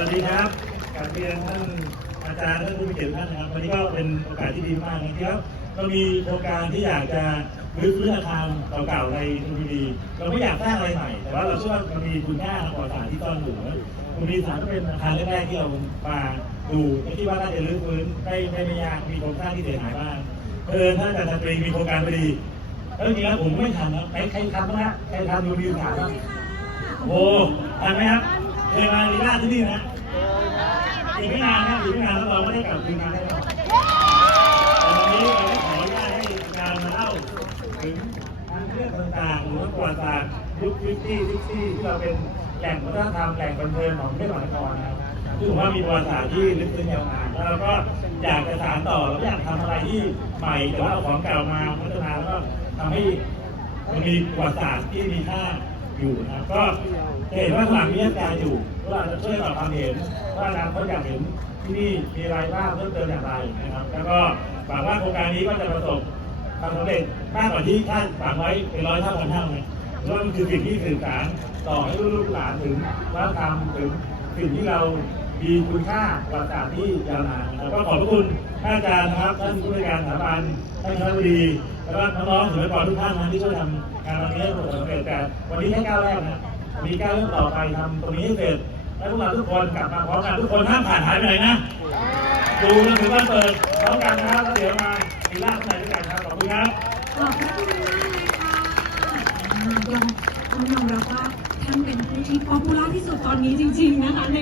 วัสดีครับกราบเรียนท่านอาจารย์ท่านผู้มีเกียรติท่านนะครับวันนี้ก็เป็นโอกาสที่ดีมากนะครับเรามีโครงการที่อยากจะรื้อฟื้นอาคารเก่าๆในชลบุรีเราไม่อยากสร้างอะไรใหม่ แต่ว่าเราเชื่อว่ามันมีคุณค่าทางประวัติศาสตร์ที่ซ่อนอยู่นะชลบุรีสารก็เป็นอาคารแรกๆที่เรามาดูก็คิดว่าน่าจะรื้อฟื้นได้ได้ไม่ยากมีโครงสร้างที่เสียหายบ้างเออท่านอาจารย์ชาตรีมีโครงการพอดีแล้วจริงๆแล้วผมไม่ทันนะใครใครทำบ้างฮะใครทำดูดีสารบ้างโอ้ทันไหมครับ เคยมาลีลาที่นี่นะอีกไม่นานนะอีกไม่นานแล้วเราก็ได้กลับคืนมาได้แล้วแต่วันนี้เราได้ขออนุญาตให้อาจารย์มาเล่าถึงทางเรื่องต่างๆหรือว่าประวัติศาสตร์ยุคฟิฟตี้ซิกซี่ที่เราเป็นแหล่งวัฒนธรรมแหล่งบันเทิงของประเทศมหานครนะครับซึ่งผมว่ามีประวัติศาสตร์ที่ลึกซึ้งยาวนานแล้วเราก็อยากจะสานต่อเราอยากทำอะไรที่ใหม่แต่ว่าเอาของเก่ามาพัฒนาแล้วก็ทำให้มันมีประวัติศาสตร์ที่มีค่า อยู่นะครับก็เห็นว่าหลังมีอาจารอยู่ก็อาจจะช่วยตอบความเห็นว่าอนาคตอยากเห็นที่นี่มีอะไรบ้างเพิ่มเติมอย่างไรนะครับ แล้วก็หวังว่าโครงการนี้ก็จะประสบความสำเร็จมากกว่าที่ท่านหวังไว้เป็นร้อยเท่าพันเท่าเลยเพราะว่ามันคือสิ่งที่สื่อสารต่อให้ลูกหลานถึงวัฒนธรรมถึงสิ่งที่เรา มีคุณค่าประวัติศาสตร์ที่ยาวนานนะครับก็ขอบพระคุณท่านอาจารย์นะครับท่านผู้ในวยการสถาบันท่านคณะบดีแล้วก็น้องๆศิลปากรทุกท่านนะที่ช่วยทำงานวันนี้ให้ประสบความสำเร็จแต่วันนี้แค่ก้าวแรกนะมีก้าวเริ่มต่อไปทำตรงนี้ให้เสร็จแล้วพวกเราทุกคนกลับมาพร้อมกันทุกคนห้ามขาดหายไปไหนนะดูจนถึงวันเปิดพร้อมกันนะครับแล้วเดี๋ยวมาดีล่าข้างในด้วยกันครับขอบคุณครับขอบคุณมากเลยค่ะอ่ายอมต้องยอมรับว่าท่านเป็นผู้ที่ป๊อปปูล่าที่สุดตอนนี้จริง ๆ นะคะใน